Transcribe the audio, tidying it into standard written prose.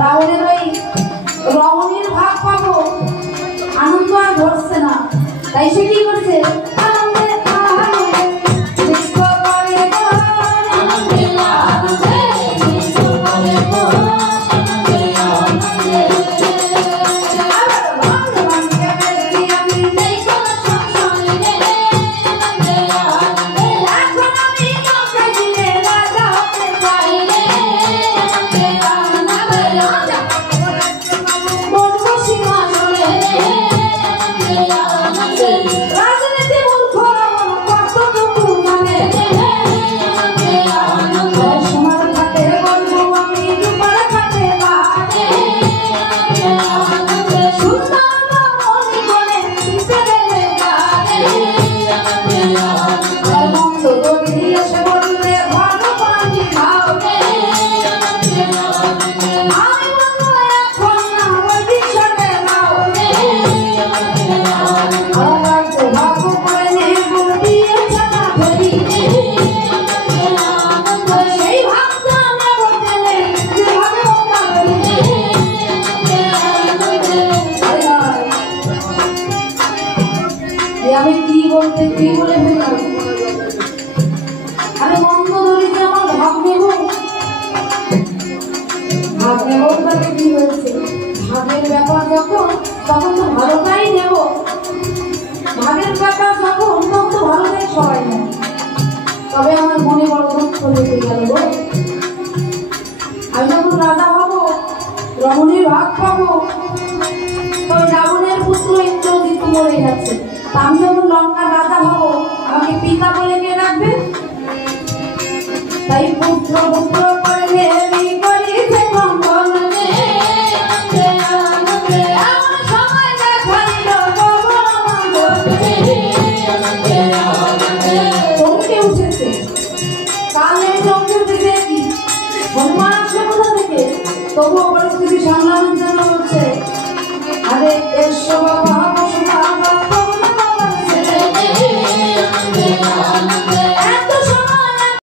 রাবণের ওই রমণীর ভাগ পাবো আনন্দ আর ধরছে না, তাই সে কি করছে আমি কি বলতে কি বলে ফেললাম। আরে মন্দ ধরিতে আমার ভাগ নেব, ভাগ নেব তাকে কি হয়েছে, ভাগের ব্যাপার যখন তখন তো ভালোটাই নেব, ভাগের ব্যাপার যখন তখন তো ভালোটাই সবাই নেব। তবে আমার মনে বড় দুঃখ লেগে গেল গো, আমি যখন রাজা হব রমণীর ভাগ পাবো, তো রাবণের পুত্র ইন্দ্রজিৎ মরে যাচ্ছে, আমি যখন লঙ্কার রাজা হব আমাকে পিতা বলে কে রাখবে, তাই পুত্র পুত্র করে করিছে কঙ্কন চমকে উঠেছে, কালে চমকে উঠেছে কি হনুমান আসলে কোথা থেকে, তবুও পরিস্থিতি সামলানোর জন্য হচ্ছে আরে এসো বাবা